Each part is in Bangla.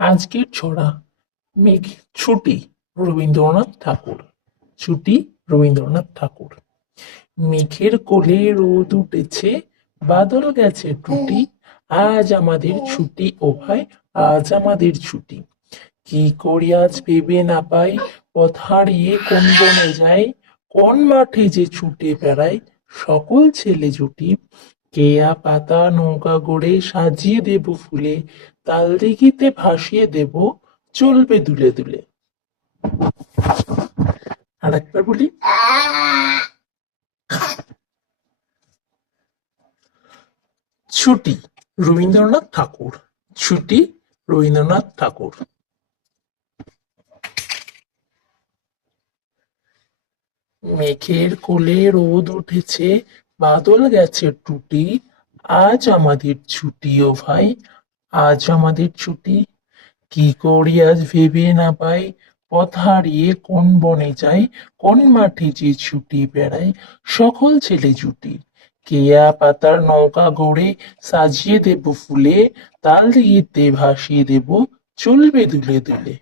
আজকের ছড়া মেঘ ছুটি রবীন্দ্রনাথ ঠাকুর। ছুটি রবীন্দ্রনাথ ঠাকুর। মেঘের কোলে রোদ উঠেছে, বাদল গেছে টুটি, আজ আমাদের ছুটি ও ভাই, আজ আমাদের ছুটি। কি করি আজ ভেবে না পাই, পথ হারিয়ে কোন বনে যাই, কোন মাঠে যে ছুটে বেড়াই সকল ছেলে জুটি। কেয়া পাতা নৌকা গড়ে সাজিয়ে দেব ফুলে, তাল দিঘিতে ভাসিয়ে দেব চলবে দুলে দুলে। আর একবার বলি, ছুটি রবীন্দ্রনাথ ঠাকুর। ছুটি রবীন্দ্রনাথ ঠাকুর। মেঘের কোলে রোদ উঠেছে, বাদল গেছে টুটি, আজ আমাদের ছুটি ও ভাই, আজ আমাদের ছুটি। কি করি আজ ভেবে না পাই, পথ হারিয়ে কোন বনে যাই, কোন মাঠে যে ছুটি বেড়াই সকল ছেলে জুটি। কেয়া পাতার নৌকা গড়ে সাজিয়ে দেব ফুলে, তাল দিঘিতে ভাসিয়ে দেব চলবে দুলে দুলে।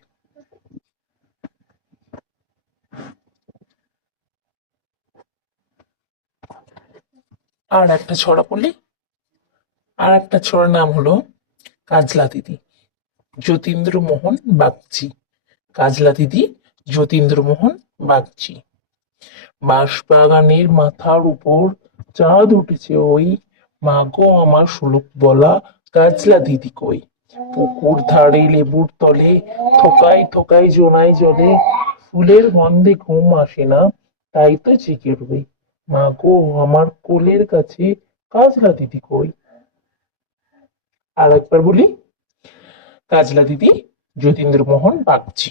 আর একটা ছড়া বলি, আর একটা ছড়ার নাম হলো কাজলা দিদি। যতীন্দ্রমোহন বাগচি। কাজলা দিদি যতীন্দ্রমোহন বাগচি। বাঁশবাগানের মাথার উপর চাঁদ উঠেছে ওই, মাগো আমার শোলক বলা কাজলা দিদি কই। পুকুর ধারে লেবুর তলে থোকায় থোকায় জোনাই জলে, ফুলের গন্ধে ঘুম আসে না, তাই তো জেগে রই। মাগো আমার কোলের কাছে কাজলা দিদি কই। আর একবার বলি, কাজলা দিদি যতীন্দ্রমোহন বাগচি।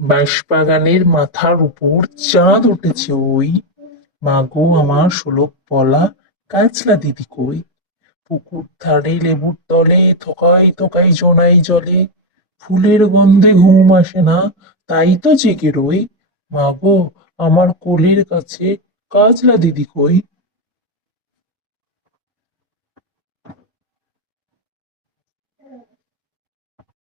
বাঁশবাগানের মাথার উপর চাঁদ উঠেছে ওই, মাগো আমার শোলক পলা কাজলা দিদি কই। পুকুর ধারে লেবুর তলে থোকায় থোকায় জোনাই জলে, ফুলের গন্ধে ঘুম আসে না, তাই তো জেগে রই। মাগো আমার কোলের কাছে কাজলা দিদি কই।